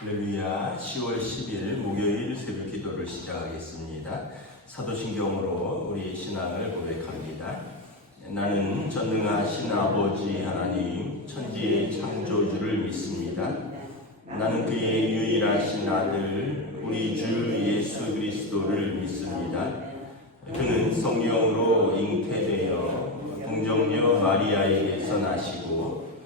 할렐루야. 10월 10일 목요일 새벽 기도를 시작하겠습니다. 사도신경으로 우리 신앙을 고백합니다. 나는 전능하신 아버지 하나님 천지의 창조주를 믿습니다. 나는 그의 유일하신 아들 우리 주 예수 그리스도를 믿습니다. 그는 성령으로 잉태되어 동정녀 마리아에게서 나시고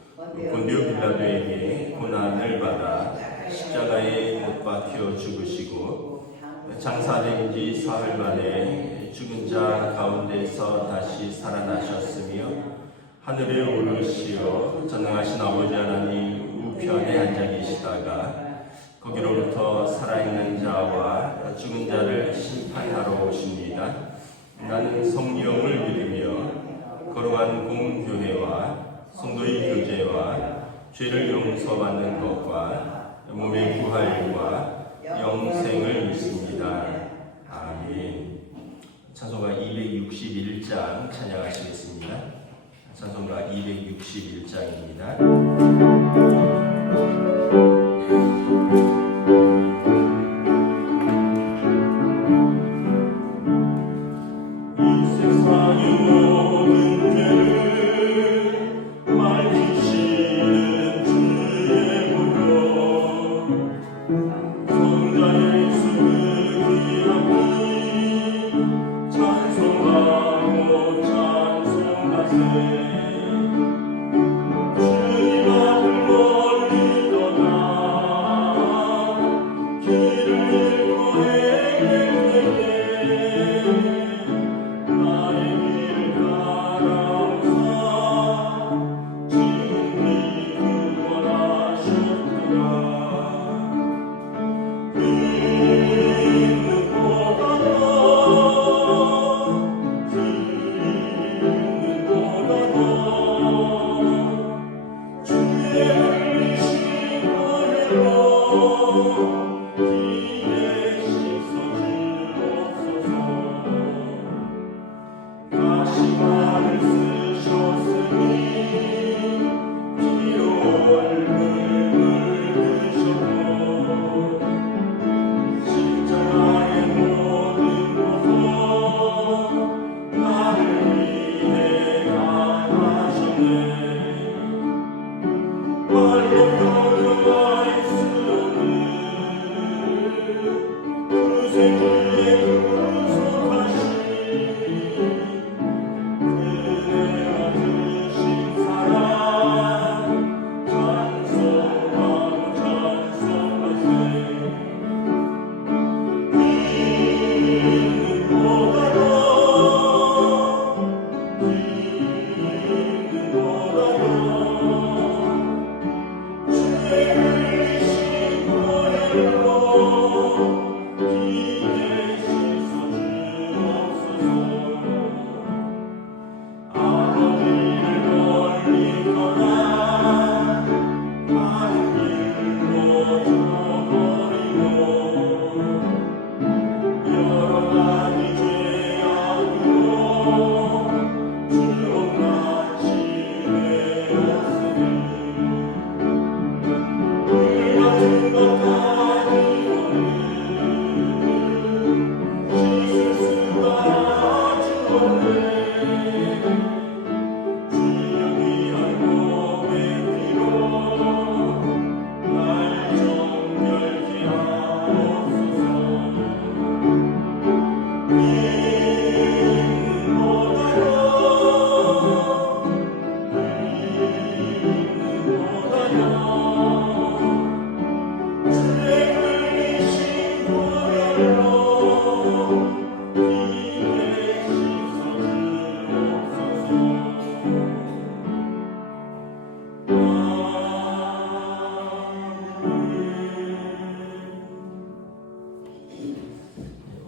본디오 빌라도에게 고난을 받아 십자가에 못 박혀 죽으시고 장사된 지 사흘 만에 죽은 자 가운데서 다시 살아나셨으며 하늘에 오르시어 전능하신 아버지 하나님 우편에 앉아 계시다가 거기로부터 살아있는 자와 죽은 자를 심판하러 오십니다. 나는 성령을 믿으며 거룩한 공교회와 성도의 교제와 죄를 용서받는 것과 몸의 부활과 영생을 믿습니다. 아멘. 찬송가 261장 찬양하시겠습니다. 찬송가 261장입니다.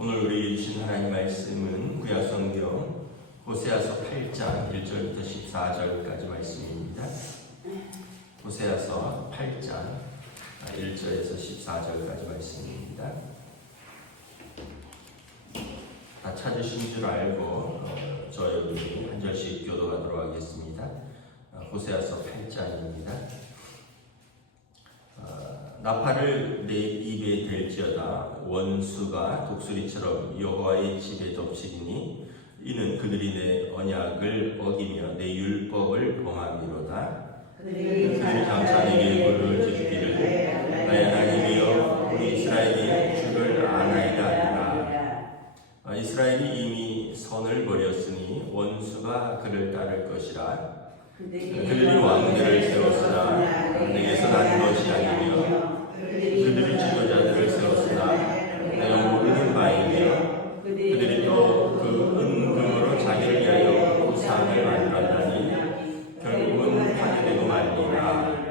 오늘 우리 주신 하나님 말씀은 구약성경 호세아서 8장 1절부터 14절까지 말씀입니다. 호세아서 8장 1절에서 14절까지 말씀입니다. 다 찾으신 줄 알고 저 여러분이 한 절씩 교도하도록 하겠습니다. 호세아서 8장입니다. 나팔을 내 입에 댈지어다 원수가 독수리처럼 여호와의 집에 덮치리니 이는 그들이 내 언약을 어기며 내 율법을 범함이로다. 그들이 장차 내게 부르짖기를 나의 하나님이여 우리 이스라엘이 주를 아나이다 하리라. 이스라엘이 이미 선을 버렸으니 원수가 그를 따를 것이라. 그들이 왕들을 세웠으나 내게서 난 것이 아니며 그들이 지도자들을 세웠으나 내가 모르는 바이며 그들이 또 그 은금으로 자기를 위하여 우상을 만들었다니 결국은 파괴되고 말리라.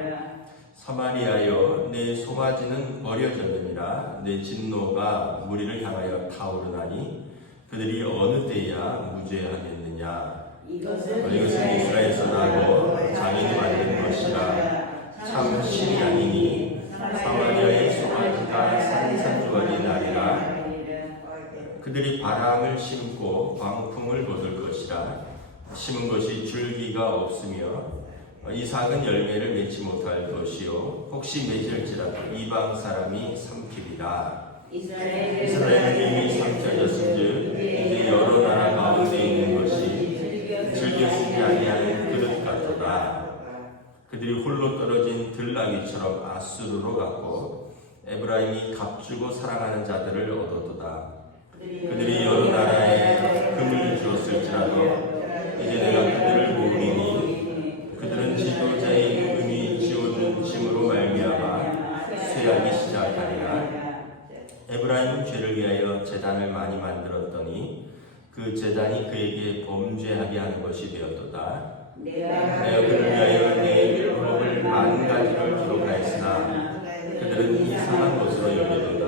사마리아여 내 송아지는 버려졌느니라. 내 진노가 무리를 향하여 타오르나니 그들이 어느 때야 무죄하겠느냐. 이것은 이스라엘에서 나고 장인이 만든 것이라. 참 신이 아니니 사마리아의 송아지가 산산조각이 나리라. 그들이 바람을 심고 광풍을 거둘 것이라. 심은 것이 줄기가 없으며 이삭은 열매를 맺지 못할 것이요 혹시 맺을지라도 이방 사람이 삼키리라. 이스라엘은 이미 삼켜졌은즉 이제 여러 나라 가운데 있는 것이 즐겼으지 아니하는 그릇 같도다. 그들이 홀로 떨어진 들나귀처럼 아수르로 갔고 에브라임이 값주고 사랑하는 자들을 얻어도다. 그들이 여러 나라에 금을 주었을지라도 이제 내가 그들을 모으리니 그들은 지도자의 은이 지어준 짐으로 말미암아 쇠하기 시작하리라. 에브라임은 죄를 위하여 제단을 많이 만들었더니 그 제단이 그에게 범죄하게 하는 것이 되었도다. 내가 그를 위하여 내 율법을 10,000가지를 기록하였으나 그들은 이상한 것으로 여기도다.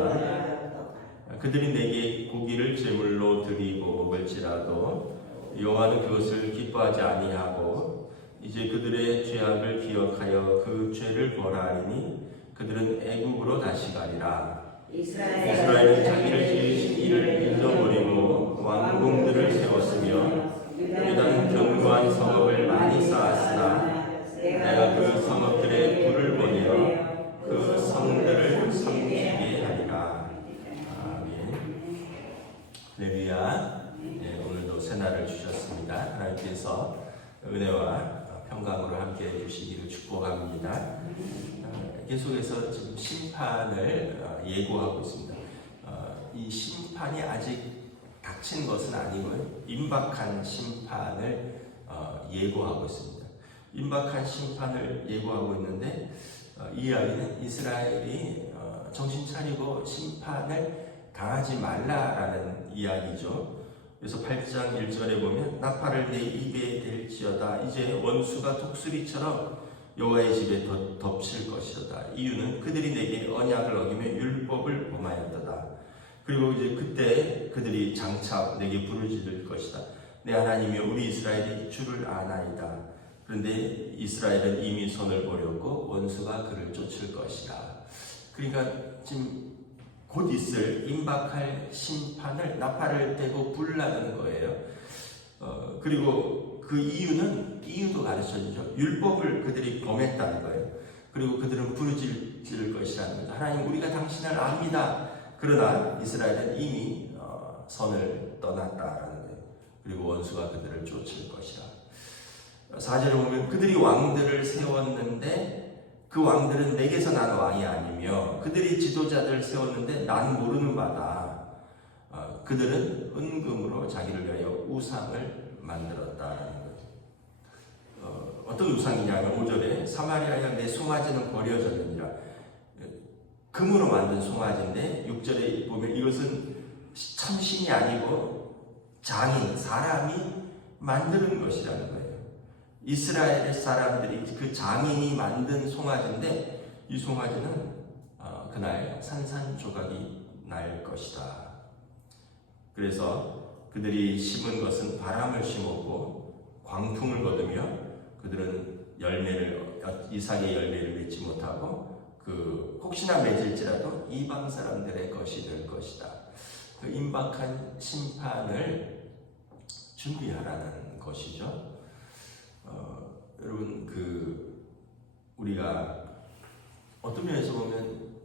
그들이 내게 고기를 제물로 드리고 먹을지라도 여호와는 그것을 기뻐하지 아니하고 이제 그들의 죄악을 기억하여 그 죄를 벌하리니 그들은 애국으로 다시 가리라. 이스라엘은 자기를 지으신 이를 잊어버리고 왕궁들을 세웠으며 유다는 견고한 성읍을 많이 쌓았으나 내가 그 성읍들의 불을 보내어 그 성들을 삼키게 하리라. 아멘. 할렐루야. 네, 오늘도 새날을 주셨습니다. 하나님께서 은혜와 평강으로 함께 해주시기를 축복합니다. 계속해서 지금 심판을 예고하고 있습니다. 이 심판이 아직 닥친 것은 아니고요. 임박한 심판을 예고하고 있습니다. 임박한 심판을 예고하고 있는데 이 이야기는 이스라엘이 정신 차리고 심판을 당하지 말라라는 이야기죠. 그래서 8장 1절에 보면 나팔을 내 입에 댈지어다 이제 원수가 독수리처럼 여호와의 집에 덮칠 것이다. 이유는 그들이 내게 언약을 어기며 율법을 범하였도다. 그리고 이제 그때 그들이 장차 내게 부르짖을 것이다. 내 하나님이여 우리 이스라엘이 주를 아나이다. 그런데 이스라엘은 이미 손을 버렸고 원수가 그를 쫓을 것이다. 그러니까 지금 곧 있을 임박할 심판을 나팔을 떼고 불나가는 거예요. 그리고 그 이유도 가르쳐주죠. 율법을 그들이 범했다는 거예요. 그리고 그들은 부르짖을 것이라는 거죠. 하나님 우리가 당신을 압니다. 그러나 이스라엘은 이미 선을 떠났다라는 거예요. 그리고 원수가 그들을 쫓을 것이라. 4절에 보면 그들이 왕들을 세웠는데 그 왕들은 내게서 난 왕이 아니며 그들이 지도자들을 세웠는데 난 모르는 바다. 그들은 은금으로 자기를 위하여 우상을 만들었다라는 거죠. 어떤 우상이냐면 5절에 사마리아야 내 송아지는 버려졌느니라. 금으로 만든 송아지인데 6절에 보면 이것은 참 신이 아니고 장인, 사람이 만드는 것이라는 거예요. 이스라엘 사람들이 그 장인이 만든 송아지인데 이 송아지는 그날 산산조각이 날 것이다. 그래서 그들이 심은 것은 바람을 심었고 광풍을 거두며 그들은 이삭의 열매를 맺지 못하고 혹시나 맺을지라도 이방 사람들의 것이 될 것이다. 그 임박한 심판을 준비하라는 것이죠. 여러분 우리가 어떤 면에서 보면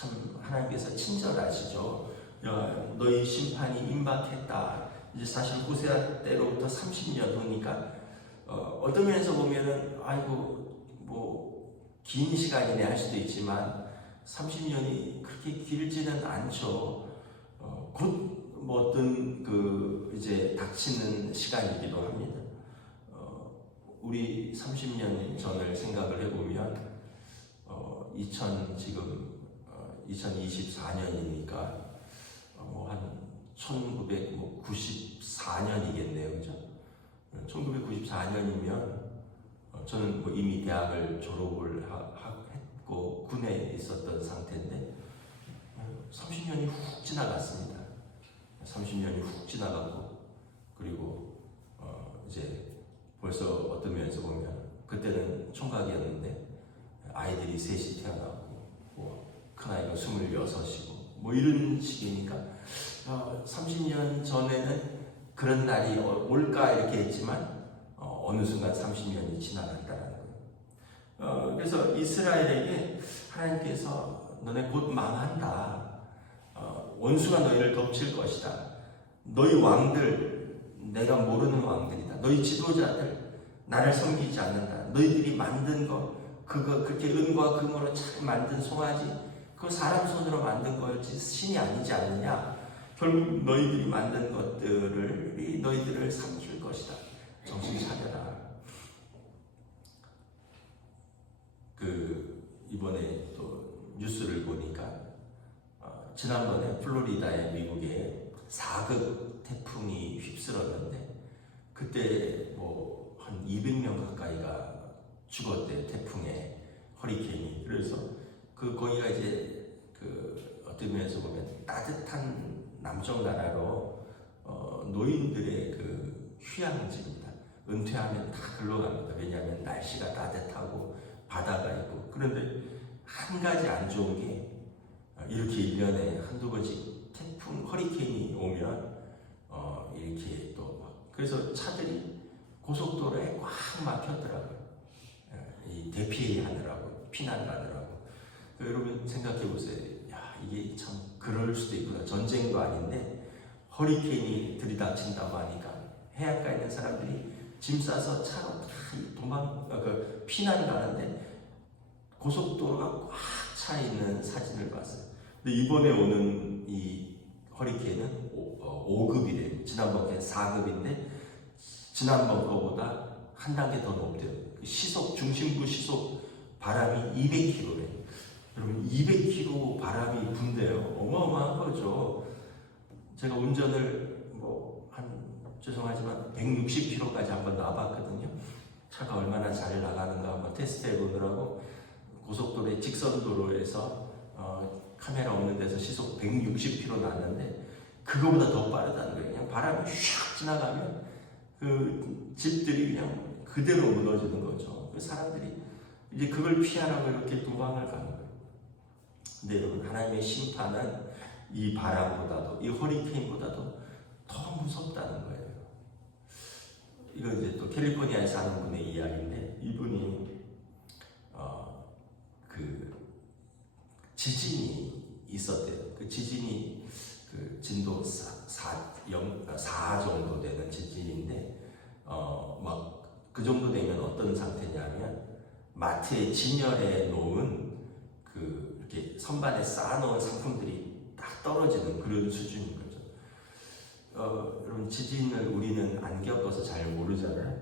참 하나님께서 친절하시죠. 너희 심판이 임박했다. 이제 사실 호세아 때로부터 30년 후니까 어떤 면에서 보면은 아이고 뭐 긴 시간이네 할 수도 있지만 30년이 그렇게 길지는 않죠. 곧 뭐 어떤 그 이제 닥치는 시간이기도 합니다. 우리 30년 전을 생각을 해보면 2024년이니까 한 1994년이겠네요, 그죠? 1994년이면 저는 뭐 이미 대학을 졸업을 했고 군에 있었던 상태인데 30년이 훅 지나갔습니다. 30년이 훅 지나갔고 그리고 이제 벌써 어떤 면에서 보면 그때는 총각이었는데 아이들이 셋이 태어나고 큰아이가 26이고 뭐 이런 시기니까 30년 전에는 그런 날이 올까 이렇게 했지만 어느 순간 30년이 지나갔다는 거예요. 그래서 이스라엘에게 하나님께서 너네 곧 망한다. 원수가 너희를 덮칠 것이다. 너희 왕들 내가 모르는 왕들이다. 너희 지도자들 나를 섬기지 않는다. 너희들이 만든 거 그거 그렇게 은과 금으로 잘 만든 송아지 그거 사람 손으로 만든 거였지 신이 아니지 않느냐. 결국 너희들이 만든 것들을 너희들을 삼킬 것이다. 정신 차려라. 이번에 또 뉴스를 보니까 지난번에 플로리다의 미국에 4급 태풍이 휩쓸었는데 그때 뭐 한 200명 가까이가 죽었대요. 태풍에 허리케인이. 그래서 거기가 이제 어떤 면에서 보면 따뜻한 남쪽 나라로 노인들의 휴양지입니다. 은퇴하면 다 글로 갑니다. 왜냐하면 날씨가 따뜻하고 바다가 있고. 그런데 한 가지 안 좋은 게 이렇게 1년에 한두 번씩 태풍 허리케인이 오면 이렇게 또 그래서 차들이 고속도로에 꽉 막혔더라고요. 이 대피하느라고 피난 가느라고. 여러분 생각해 보세요. 야 이게 참 그럴 수도 있구나. 전쟁도 아닌데 허리케인이 들이닥친다고 하니까 해안가에 있는 사람들이 짐 싸서 차로 피난 가는데 고속도로가 꽉 차 있는 사진을 봤어요. 근데 이번에 오는 이 허리케인은 5급이래요. 지난번에 4급인데 지난번 거보다 한 단계 더 높대요. 중심부 시속 바람이 200km래요. 여러분 200km 바람이 분대요. 어마어마한 거죠. 제가 운전을 죄송하지만 160km까지 한번 나와봤거든요. 차가 얼마나 잘 나가는가 한번 테스트 해보느라고 고속도로의 직선도로에서 카메라 없는 데서 시속 160km 났는데 그거보다 더 빠르다는 거예요. 그냥 바람이 휙 지나가면 집들이 그냥 그대로 무너지는 거죠. 사람들이 이제 그걸 피하라고 이렇게 도망을 가는 거예요. 근데 여러분 하나님의 심판은 이 바람보다도 이 허리케인보다도 더 무섭다는 거예요. 이건 이제 또 캘리포니아에 사는 분의 이야기인데 이분이 지진이 있었대요. 그 지진이 진도 4 정도 되는 지진인데 그 정도 되면 어떤 상태냐면 마트에 진열해 놓은 이렇게 선반에 쌓아놓은 상품들이 딱 떨어지는 그런 수준인 거죠. 여러분 지진을 우리는 안 겪어서 잘 모르잖아요.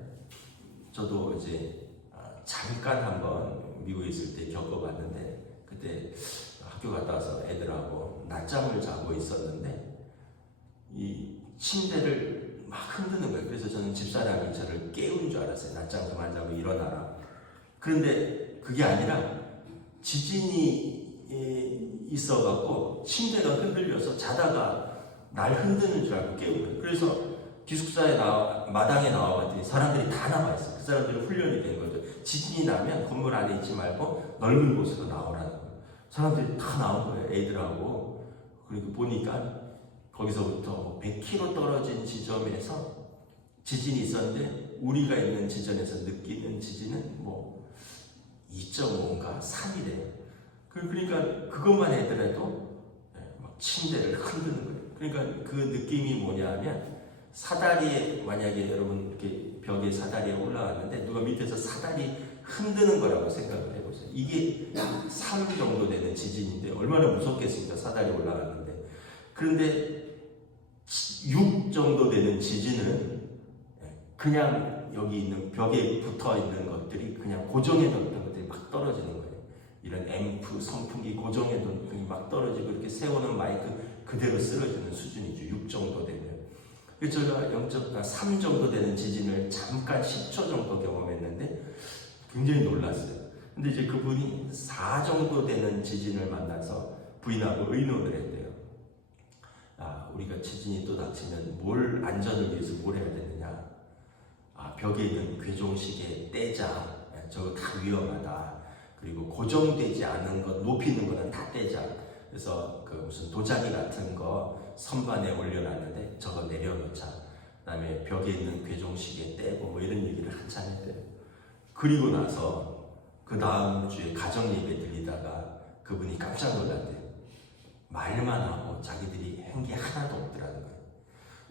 저도 이제 잠깐 한번 미국에 있을 때 겪어봤는데 그때 학교 갔다 와서 애들하고 낮잠을 자고 있었는데 이 침대를 막 흔드는 거예요. 그래서 저는 집사람이 저를 깨운 줄 알았어요. 낮잠 그만 자고 일어나라. 그런데 그게 아니라 지진이 있어갖고 침대가 흔들려서 자다가 날 흔드는 줄 알고 깨운 거예요. 그래서 기숙사에 마당에 나와봤더니 사람들이 다 나와있어요. 그 사람들은 훈련이 된 거죠. 지진이 나면 건물 안에 있지 말고 넓은 곳으로 나오라는 거예요. 사람들이 다 나온 거예요. 애들하고. 그리고 보니까 거기서부터 100km 떨어진 지점에서 지진이 있었는데 우리가 있는 지점에서 느끼는 지진은 2.5인가 3이래요. 그러니까 그것만 해더라도 막 침대를 흔드는 거예요. 그러니까 그 느낌이 뭐냐면 사다리에 만약에 여러분 이렇게 벽에 사다리에 올라왔는데 누가 밑에서 사다리 흔드는 거라고 생각을 해보세요. 이게 3 정도 되는 지진인데 얼마나 무섭겠습니까? 사다리 올라갔는데. 그런데 6 정도 되는 지진은 그냥 여기 있는 벽에 붙어 있는 것들이 그냥 고정해뒀던 것들이 막 떨어지는 거예요. 이런 앰프, 선풍기 고정해둔 것들이 막 떨어지고 이렇게 세우는 마이크 그대로 쓰러지는 수준이죠. 6 정도 되면. 그래서 제가 3 정도 되는 지진을 잠깐 10초 정도 경험했는데 굉장히 놀랐어요. 근데 이제 그분이 4 정도 되는 지진을 만나서 부인하고 의논을 했대요. 우리가 지진이 또 닥치면 뭘 안전을 위해서 뭘 해야 되느냐. 벽에 있는 괴종시계 떼자. 저거 다 위험하다. 그리고 고정되지 않은 것, 높이는 거는 다 떼자. 그래서 그 무슨 도자기 같은 거 선반에 올려놨는데 저거 내려놓자. 그다음에 벽에 있는 괴종시계 떼고 뭐 이런 얘기를 한참 했대요. 그리고 나서 그 다음 주에 가정 예배 드리다가 그분이 깜짝 놀랐대요. 말만 하고 자기들이 한 게 하나도 없더라는 거예요.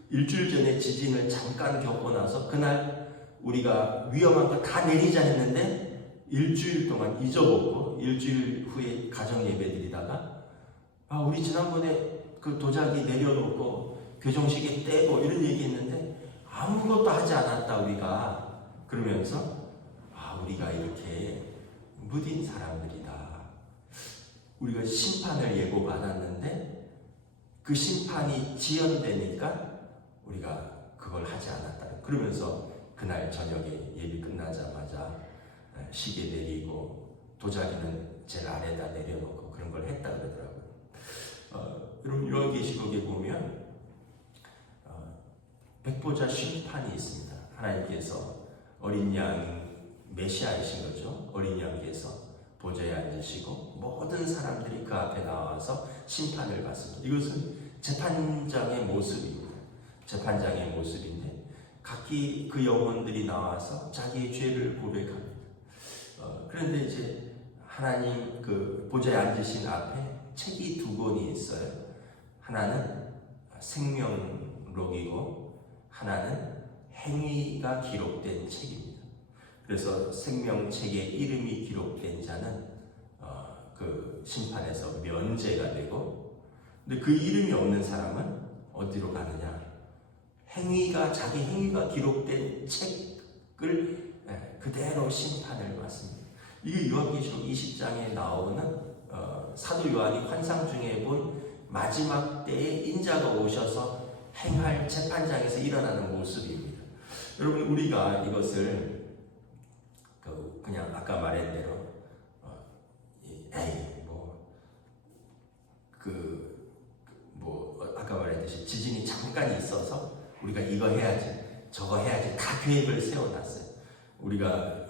일주일 전에 지진을 잠깐 겪고 나서 그날 우리가 위험한 거 다 내리자 했는데 일주일 동안 잊어먹고 일주일 후에 가정 예배 드리다가 우리 지난번에 그 도자기 내려놓고 괴종시계 떼고 이런 얘기 했는데 아무것도 하지 않았다 우리가. 그러면서 우리가 이렇게 무딘 사람들이다. 우리가 심판을 예고받았는데 그 심판이 지연되니까 우리가 그걸 하지 않았다. 그러면서 그날 저녁에 예배 끝나자마자 시계 내리고 도자기는 제일 아래다 내려놓고 그런 걸 했다 그러더라고요. 여러분 요한계시록에 보면 백보자 심판이 있습니다. 하나님께서 어린 양 메시아이신 거죠. 어린 양께서 보좌에 앉으시고 모든 사람들이 그 앞에 나와서 심판을 받습니다. 이것은 재판장의 모습입니다. 재판장의 모습인데 각기 그 영혼들이 나와서 자기의 죄를 고백합니다. 그런데 이제 하나님 그 보좌에 앉으신 앞에 책이 2권이 있어요. 하나는 생명록이고 하나는 행위가 기록된 책입니다. 그래서 생명책에 이름이 기록된 자는 그 심판에서 면제가 되고, 근데 그 이름이 없는 사람은 어디로 가느냐? 자기 행위가 기록된 책을 그대로 심판을 받습니다. 이게 요한계시록 20장에 나오는 사도 요한이 환상 중에 본 마지막 때에 인자가 오셔서 행할 재판장에서 일어나는 모습입니다. 여러분 우리가 이것을 그냥 아까 말한 대로 아까 말했듯이 지진이 잠깐 있어서 우리가 이거 해야지 저거 해야지 다 계획을 세워놨어요. 우리가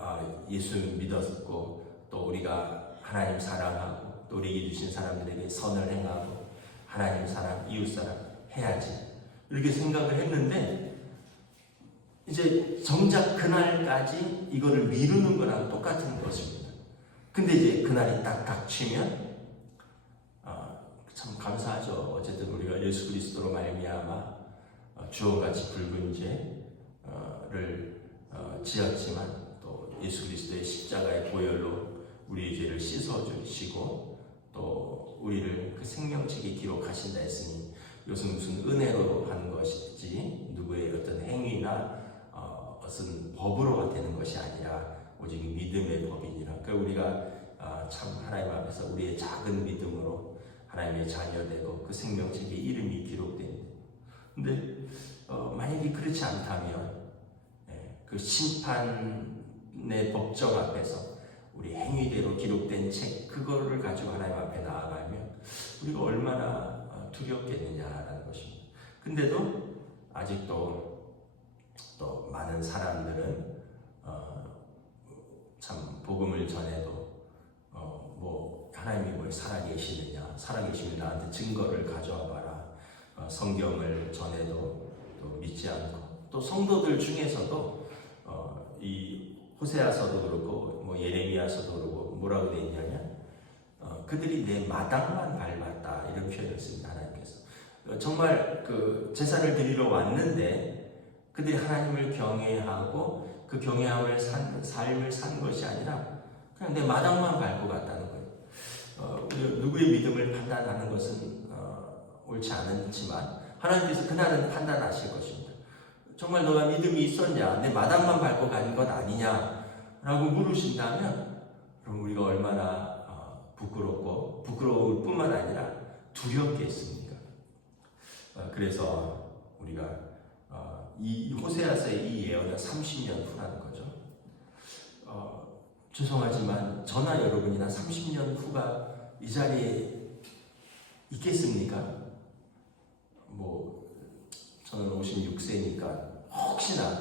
예수 믿었고 또 우리가 하나님 사랑하고 또 우리에게 주신 사람들에게 선을 행하고 하나님 사랑, 이웃 사랑 해야지 이렇게 생각을 했는데 이제 정작 그날까지 이거를 미루는 거랑 똑같은 것입니다. 근데 이제 그날이 딱 닥치면 참 감사하죠. 어쨌든 우리가 예수 그리스도로 말미암아 주어같이 붉은 죄를 지었지만 또 예수 그리스도의 십자가의 보혈로 우리의 죄를 씻어주시고 또 우리를 그 생명책에 기록하신다 했으니 이것은 무슨 은혜로 하는 것이지 누구의 어떤 행위나 어떤 법으로 되는 것이 아니라 오직 믿음의 법이니라. 그러니까 우리가 참 하나님 앞에서 우리의 작은 믿음으로 하나님의 자녀되고 그 생명책에 이름이 기록됩니다. 근데 만약에 그렇지 않다면 그 심판의 법정 앞에서 우리 행위대로 기록된 책 그거를 가지고 하나님 앞에 나아가면 우리가 얼마나 두렵겠느냐라는 것입니다. 근데도 아직도 또 많은 사람들은 참 복음을 전해도 하나님이 뭘 살아계시느냐, 살아계시면 나한테 증거를 가져와 봐라. 성경을 전해도 또 믿지 않고 또 성도들 중에서도 이 호세아서도 그렇고 예레미야서도 그렇고 뭐라고 되어 있냐면 그들이 내 마당만 밟았다 이런 표현을 씁니다. 하나님께서 정말 그 제사를 드리러 왔는데 그들이 하나님을 경외하고 그 경외함을 삶을 산 것이 아니라 그냥 내 마당만 밟고 갔다는 거예요. 우리 누구의 믿음을 판단하는 것은 옳지 않지만 하나님께서 그날은 판단하실 것입니다. 정말 너가 믿음이 있었냐, 내 마당만 밟고 간 것 아니냐라고 물으신다면 그럼 우리가 얼마나 부끄러울 뿐만 아니라 두렵겠습니까? 그래서 우리가 이 호세아서의 이 예언은 30년 후라는 거죠. 죄송하지만 저나 여러분이나 30년 후가 이 자리에 있겠습니까? 저는 56세니까 혹시나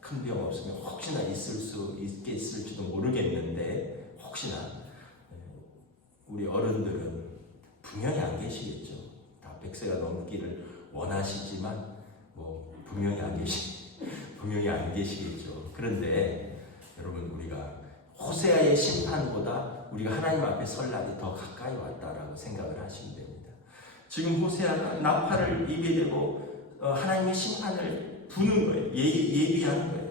큰 병 없으면 혹시나 있겠을지도 모르겠는데 혹시나 우리 어른들은 분명히 안 계시겠죠. 다 100세가 넘기를 원하시지만 분명히 안 계시겠죠. 그런데 여러분 우리가 호세아의 심판보다 우리가 하나님 앞에 설 날이 더 가까이 왔다라고 생각을 하시면 됩니다. 지금 호세아가 나팔을 입에 대고 하나님의 심판을 부는 거예요. 예비하는 거예요.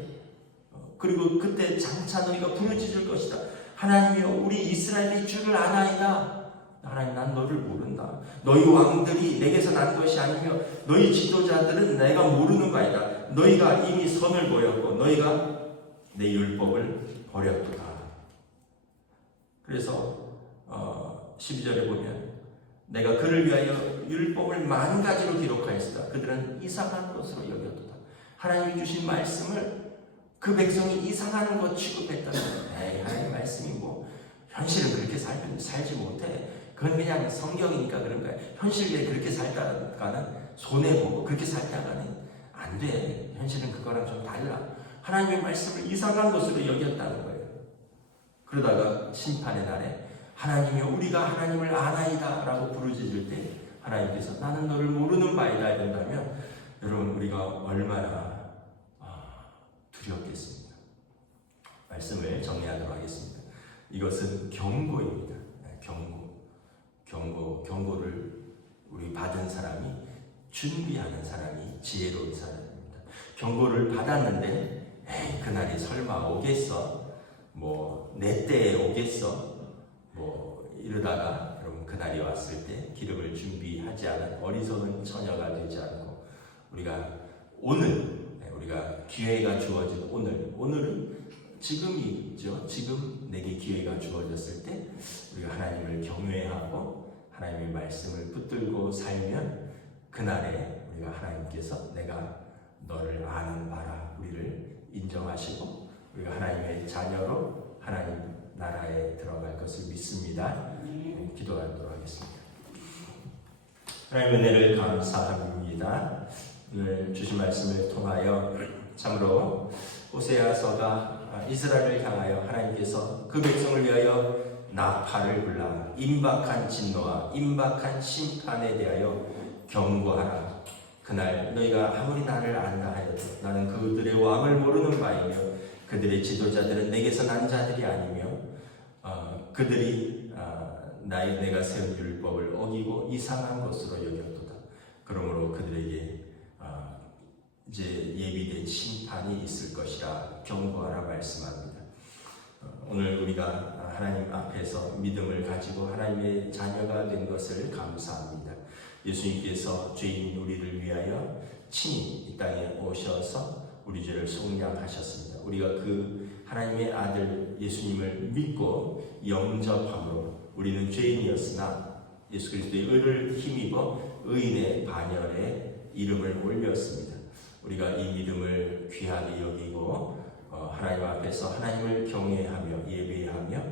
그리고 그때 장차 너희가 부르짖을 것이다. 하나님이여 우리 이스라엘의 주를 아나이다. 하나님 난 너를 모른다. 너희 왕들이 내게서 난 것이 아니며 너희 지도자들은 내가 모르는 바이다. 너희가 이미 선을 보였고 너희가 내 율법을 버렸도다. 그래서 12절에 보면 내가 그를 위하여 율법을 10,000가지로 기록하였으다. 그들은 이상한 것으로 여겼도다. 하나님이 주신 말씀을 그 백성이 이상한 것 취급했다는 거예요. 하나님 말씀이 현실은 그렇게 살지 못해. 그건 그냥 성경이니까 그런 거야. 현실에 그렇게 살다가는 손해보고 그렇게 살다가는 안 돼. 현실은 그거랑 좀 달라. 하나님의 말씀을 이상한 것으로 여겼다는 거예요. 그러다가 심판의 날에 하나님이여 우리가 하나님을 아나이다 라고 부르짖을 때 하나님께서 나는 너를 모르는 바이다 이런다면 여러분 우리가 얼마나 두렵겠습니다. 말씀을 정리하도록 하겠습니다. 이것은 경고입니다. 경고를 우리 받은 사람이 준비하는 사람이 지혜로운 사람입니다. 경고를 받았는데 그날이 설마 오겠어? 내 때에 오겠어? 이러다가 여러분 그날이 왔을 때 기름을 준비하지 않은 어리석은 처녀가 되지 않고 우리가 기회가 주어진 오늘은 지금이죠. 지금 내게 기회가 주어졌을 때 우리가 하나님을 경외하고 하나님의 말씀을 붙들고 살면 그날에 우리가 하나님께서 내가 너를 아는 바라 우리를 인정하시고 우리가 하나님의 자녀로 하나님 나라에 들어갈 것을 믿습니다. 기도하도록 하겠습니다. 하나님의 은혜를 감사합니다. 오늘 주신 말씀을 통하여 참으로 호세아서가 이스라엘을 향하여 하나님께서 그 백성을 위하여 나팔을 불라 임박한 진노와 임박한 심판에 대하여 경고하라. 그날 너희가 아무리 나를 안다 하여도 나는 그들의 왕을 모르는 바이며 그들의 지도자들은 내게서 난 자들이 아니며 그들이 내가 세운 율법을 어기고 이상한 것으로 여겼도다. 그러므로 그들에게 이제 예비된 심판이 있을 것이라 경고하라 말씀합니다. 오늘 우리가 하나님 앞에서 믿음을 가지고 하나님의 자녀가 된 것을 감사합니다. 예수님께서 죄인 우리를 위하여 친히 이 땅에 오셔서 우리 죄를 속량하셨습니다. 우리가 그 하나님의 아들 예수님을 믿고 영접함으로 우리는 죄인이었으나 예수 그리스도의 의를 힘입어 의인의 반열에 이름을 올렸습니다. 우리가 이 믿음을 귀하게 여기고 하나님 앞에서 하나님을 경외하며 예배하며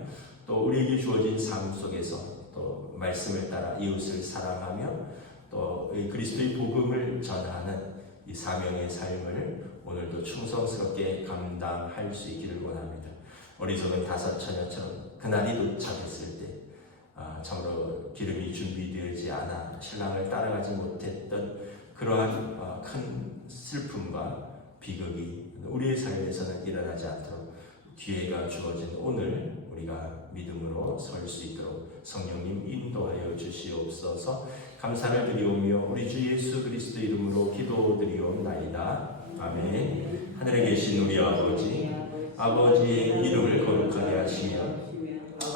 또 우리에게 주어진 삶 속에서 또 말씀을 따라 이웃을 사랑하며 또 그리스도의 복음을 전하는 이 사명의 삶을 오늘도 충성스럽게 감당할 수 있기를 원합니다. 어리석은 다섯 처녀처럼 그날이 도착했을 때 참으로 기름이 준비되지 않아 신랑을 따라가지 못했던 그러한 큰 슬픔과 비극이 우리의 삶에서는 일어나지 않도록 기회가 주어진 오늘 우리가 믿음으로 설 수 있도록 성령님 인도하여 주시옵소서. 감사를 드리오며 우리 주 예수 그리스도 이름으로 기도드리옵나이다. 아멘. 하늘에 계신 우리 아버지의 이름을 거룩하게 하시며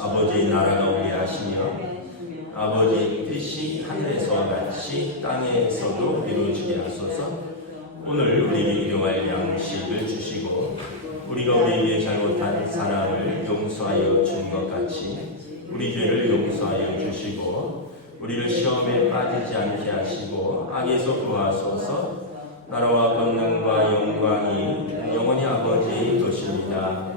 아버지의 나라가 오게 하시며 아버지의 뜻이 하늘에서와 같이 땅에서도 이루어지게 하소서. 오늘 우리에게 일용할 양식을 주시고 우리가 우리에게 잘못한 사람을 용서하여 준 것 같이 우리 죄를 용서하여 주시고 우리를 시험에 빠지지 않게 하시고 악에서 구하소서. 나라와 권능과 영광이 영원히 아버지의 것입니다.